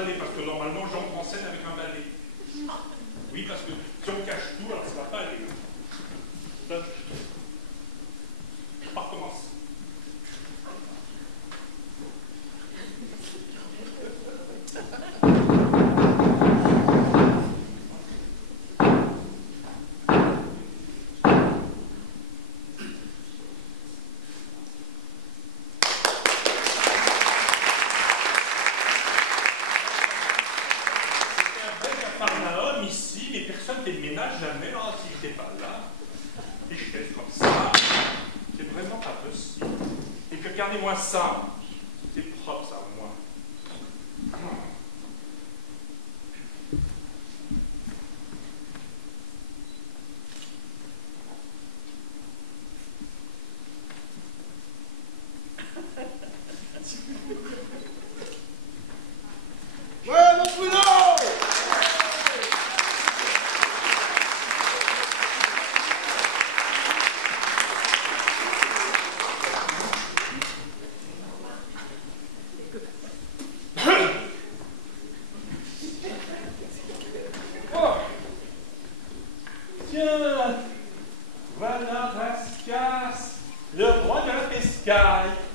balai, parce que normalement, j'entre en scène avec un balai. Oui, parce que si on cache tout, alors ça ne va pas aller. Je recommence. Jamais, là, si je n'étais pas là, et je fais comme ça, c'est vraiment pas possible. Et que regardez-moi ça, c'est propre ça, moi. Ouais, mon Bruno!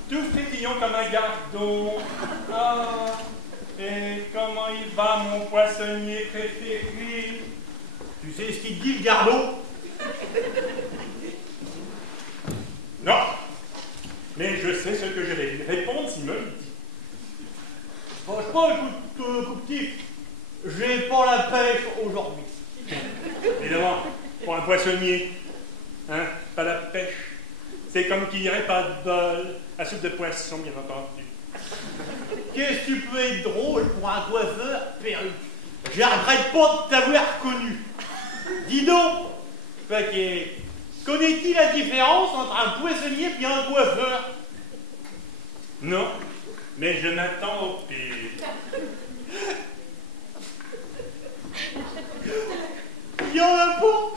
Tout frétillant comme un gardon. Ah, et comment il va, mon poissonnier préféré? Tu sais ce qu'il dit, le gardon? Non, mais je sais ce que je vais lui répondre s'il me le dit. Franchement, écoute, petit, j'ai pas la pêche aujourd'hui. Évidemment, pour un poissonnier, hein, pas la pêche. C'est comme qui dirait pas de bol, à soupe de poisson, bien entendu. Qu'est-ce que tu peux être drôle pour un coiffeur perruque? Je regrette pas de t'avoir connu. Dis donc, connais-tu la différence entre un poissonnier et un coiffeur? Non, mais je m'attends au pire. Il y en a pas.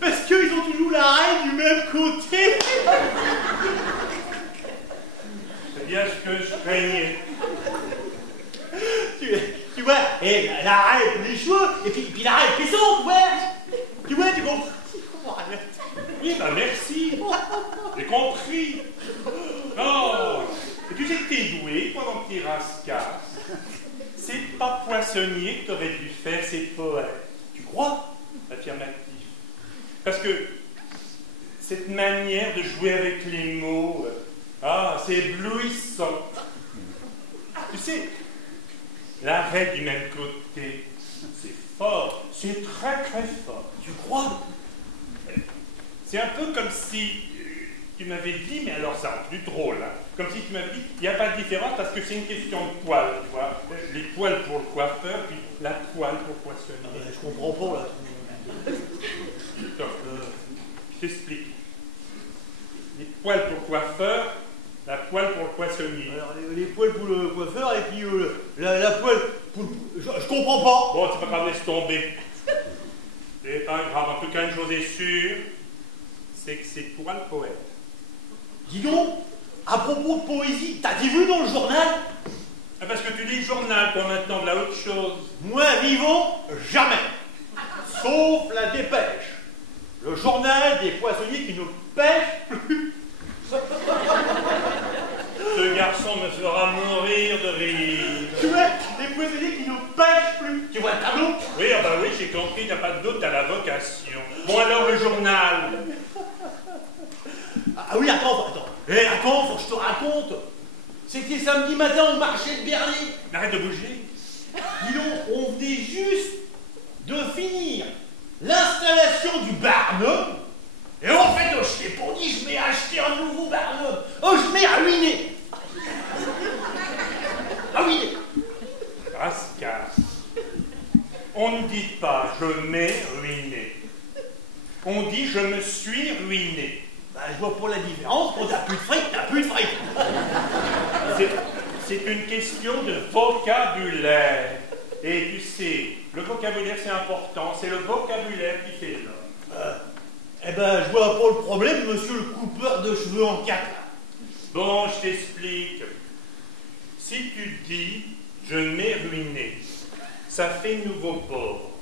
Parce qu'ils ont toujours la reine du même côté. C'est bien ce que je craignais. Tu vois, et la reine les cheveux, et puis la reine qui sont, ouais. Tu vois, tu comprends. Oui, bah merci. J'ai compris. Oh, et tu sais que t'es doué pendant que t'es rascasse. C'est pas poissonnier que t'aurais dû faire, c'est poète. Tu crois? Affirmatif. Parce que cette manière de jouer avec les mots, c'est éblouissant. Tu sais, l'arrêt du même côté, c'est fort, c'est très très fort. Tu crois? C'est un peu comme si tu m'avais dit, mais alors ça rend plus drôle, hein, comme si tu m'avais dit, il n'y a pas de différence parce que c'est une question de poils, tu vois. Les poils pour le coiffeur, puis la poêle pour poissonnier. Je comprends pas, là. Je t'explique. Les poils pour le coiffeur, la poêle pour le poissonnier. Alors, les poils pour le coiffeur et puis la poêle pour le... Je comprends pas. Bon, tu peux pas me laisser tomber. C'est pas grave. En tout cas, une chose est sûre, c'est que c'est toi le poète. Dis donc, à propos de poésie, t'as-tu vu dans le journal? Ah, parce que tu lis le journal, toi, maintenant, de la autre chose. Moi, vivant, jamais. Sauf la dépêche. Le journal des poissonniers qui ne pêchent plus. Ce garçon me fera mourir de rire. Tu vois, les poissonniers qui ne pêchent plus. Tu vois le tableau? Oui, ah bah oui, j'ai compris, t'as pas de doute, t'as la vocation. Bon, alors, le journal. Ah oui, attends, faut que je te raconte. C'était samedi matin au marché de Berlin. Arrête de bouger. Dis donc, on venait juste de finir l'installation du Barnum. Et en fait, je t'ai pas dit, je m'ai acheté un nouveau Barnum. Oh, je m'ai ruiné. Ruiné. Rascasse. On ne dit pas je m'ai ruiné. On dit je me suis ruiné. Ben, je vois pas la différence. Quand t'as plus de fric, t'as plus de fric. C'est une question de vocabulaire. Et tu sais, le vocabulaire c'est important, c'est le vocabulaire qui fait l'homme. Eh ben, je vois pas le problème, monsieur le coupeur de cheveux en quatre. Bon, je t'explique. Si tu dis « je m'ai ruiné », ça fait nouveau pauvre.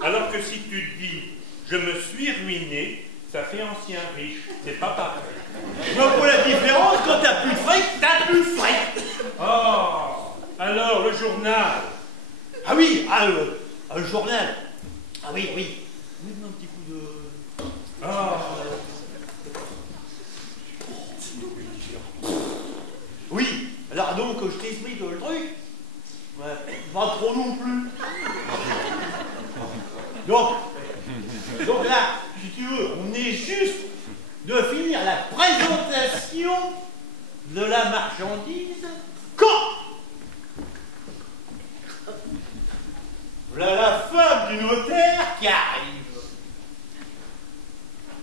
Alors que si tu dis « je me suis ruiné », ça fait ancien riche. C'est pas pareil. Je vois pas la différence, quand t'as plus de fric, t'as plus de fric. Oh, alors le journal. Ah oui, le journal. Ah oui, oui. Donne-moi un petit coup de... Oui, alors donc je t'explique le truc. Ouais, pas trop non plus. Donc là, si tu veux, on est juste de finir la présentation de la marchandise quand voilà la femme du notaire qui arrive,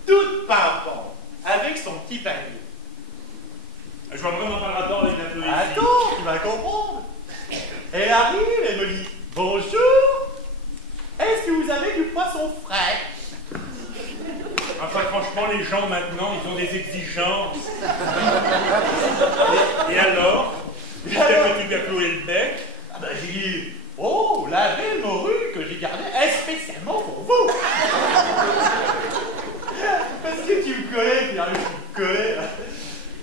toute pimpante, avec son petit panier. Je vois vraiment pas le rapport avec la poésie. Attends, tu vas comprendre. Elle arrive, elle me dit « Bonjour, est-ce que vous avez du poisson frais ?» Enfin, franchement, les gens, maintenant, ils ont des exigences. Et alors? J'espère que tu lui as cloué le bec. Ah ben, j'ai dit « Oh, la belle morue que j'ai gardée spécialement pour vous !» Parce que tu me connais, Pierre, tu me connais.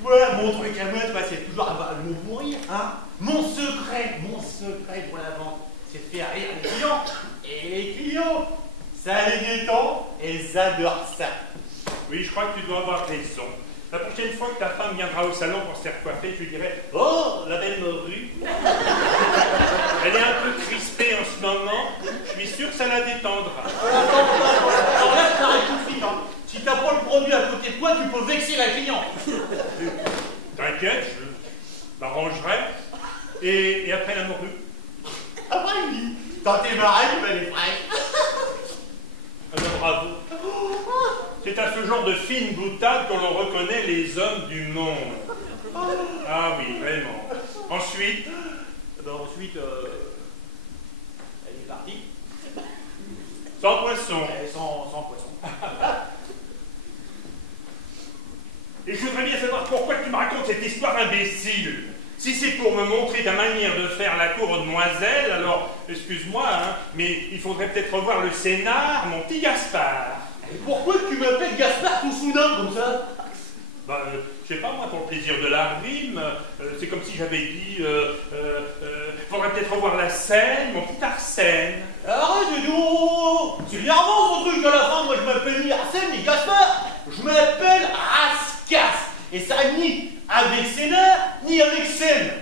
Voilà, mon truc à moi, c'est toujours avoir le mot pour rire, hein. Mon secret pour la vente, c'est de faire rire les clients. Et les clients, ça les détend et ils adorent ça. Oui, je crois que tu dois avoir raison. La prochaine fois que ta femme viendra au salon pour se faire coiffer, je lui dirai « Oh, la belle morue !» Elle est un peu crispée en ce moment. Je suis sûr que ça la détendra. Alors là, je t'arrête tout de suite, hein. Si t'as pas le produit à côté de toi, tu peux vexer la cliente. T'inquiète, je m'arrangerai. Et après la morue? Après, il dit, quand t'es marré, tu vas les frais. Ah ben, bravo. C'est à ce genre de fine boutade que l'on reconnaît les hommes du monde. Ah oui, vraiment. Ensuite? Ensuite, elle est partie. Sans poisson. Sans poisson. Et je voudrais bien savoir pourquoi tu me racontes cette histoire imbécile. Si c'est pour me montrer ta manière de faire la cour aux demoiselles, alors, excuse-moi, hein, mais il faudrait peut-être revoir le scénar, mon petit Gaspard. Et pourquoi tu m'appelles Gaspard tout soudain comme ça? Bah, je sais pas, moi, pour le plaisir de la rime, c'est comme si j'avais dit, faudrait peut-être revoir la scène, mon petit Arsène. Arrête, Dieu! C'est énervant ce truc à la fin, moi je m'appelle ni Arsène ni Gaspard, je m'appelle Rascasse. Et ça ni avec scénar, ni avec scène.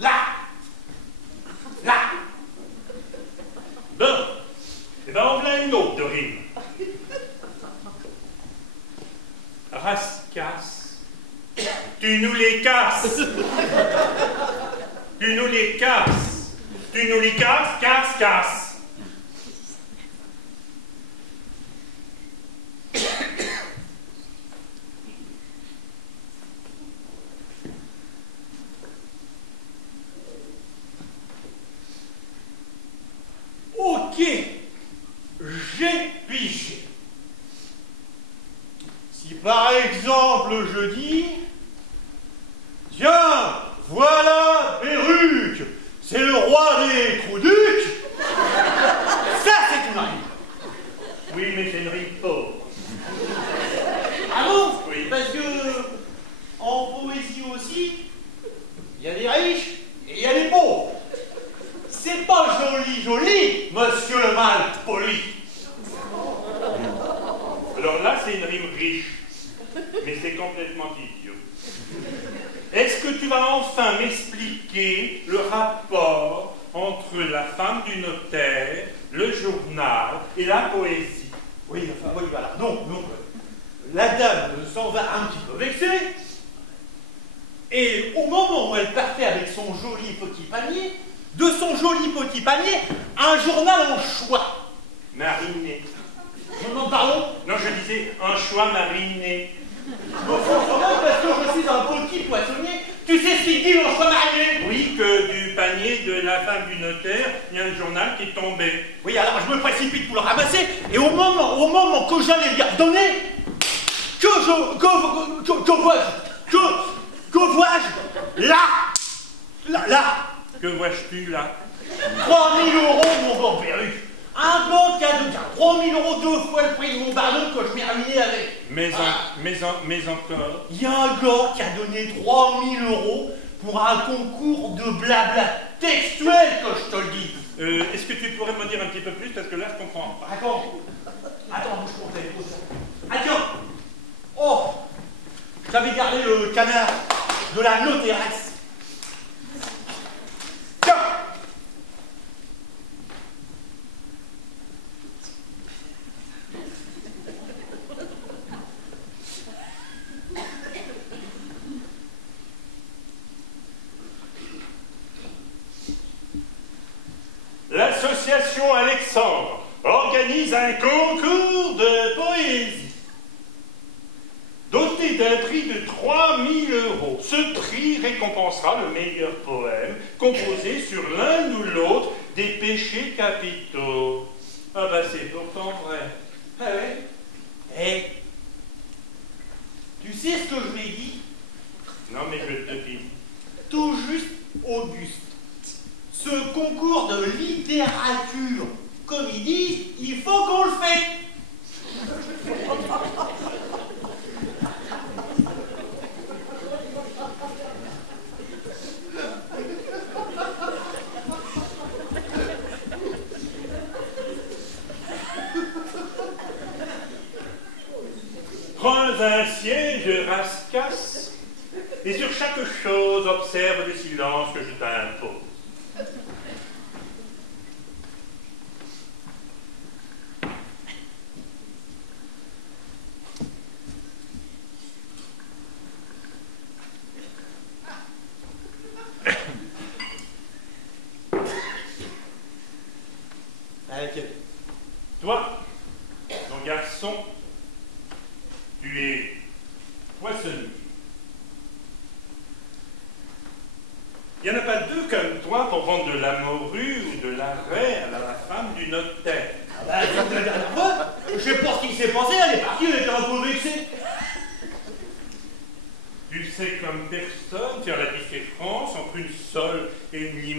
Là! Bon, et ben on a une autre de rime. Rascasse, tu nous les casses. Tu nous les casses. Tu nous les casses, casse. Ok, j'ai pigé. Si par exemple je dis, tiens, voilà Perruque, c'est le roi des Crouducs, ça c'est une rime. Oui, mais c'est une rime pauvre. Ah bon? Oui. Parce que en poésie aussi, il y a des riches et il y a des pauvres. C'est pas joli, monsieur le mal poli. Alors là, c'est une rime riche, mais c'est complètement idiot. Est-ce que tu vas enfin m'expliquer le rapport entre la femme du notaire, le journal et la poésie? Oui, enfin, oui, voilà. Donc, la dame s'en va un petit peu vexée, et au moment où elle partait avec son joli petit panier, de son joli petit panier, un journal en choix. Mariné. Non, pardon? Non, je disais un choix mariné. Parce que je suis un petit poissonnier, tu sais ce qu'il dit le choix mariné? Oui, que du panier de la femme du notaire, il y a un journal qui est tombé. Oui, alors je me précipite pour le ramasser, et au moment que j'allais lui redonner, que vois-je? Là, Là Que vois-tu là? 3 000 euros, mon grand perruque. Un grand cadeau, 3 000 euros, 2 fois le prix de mon barnum que je m'ai ruiné avec. Mais encore. Il y a un gars qui a donné 3 000 euros pour un concours de blabla textuel, que je te le dis. Est-ce que tu pourrais me dire un petit peu plus, parce que là, je comprends pas. Attends, bouge mon téléphone. Ah tiens. Oh, j'avais gardé le canard de la notéresse. Tiens. L'association Alexandre organise un concours de poésie doté d'un prix de 3 000 euros. Ce prix récompensera le meilleur poème composé sur l'un ou l'autre des péchés capitaux. Ah bah c'est pourtant vrai. Ah ouais. Eh, tu sais ce que je m'ai dit? Non mais je te dis. Tout juste Auguste. Ce concours de littérature, comme ils disent, il faut qu'on le fait. Prends un siège, rascasse, et sur chaque chose observe le silence que je t'impose. Toi, mon garçon, tu es poissonnier. Il n'y en a pas deux comme toi pour vendre de la morue ou de la raie à la femme du notaire. Ah bah, comme la dernière fois, je sais pas ce qui s'est passé, elle est partie, elle était un peu vexée. Tu sais comme personne faire la différence entre une sole et une limette.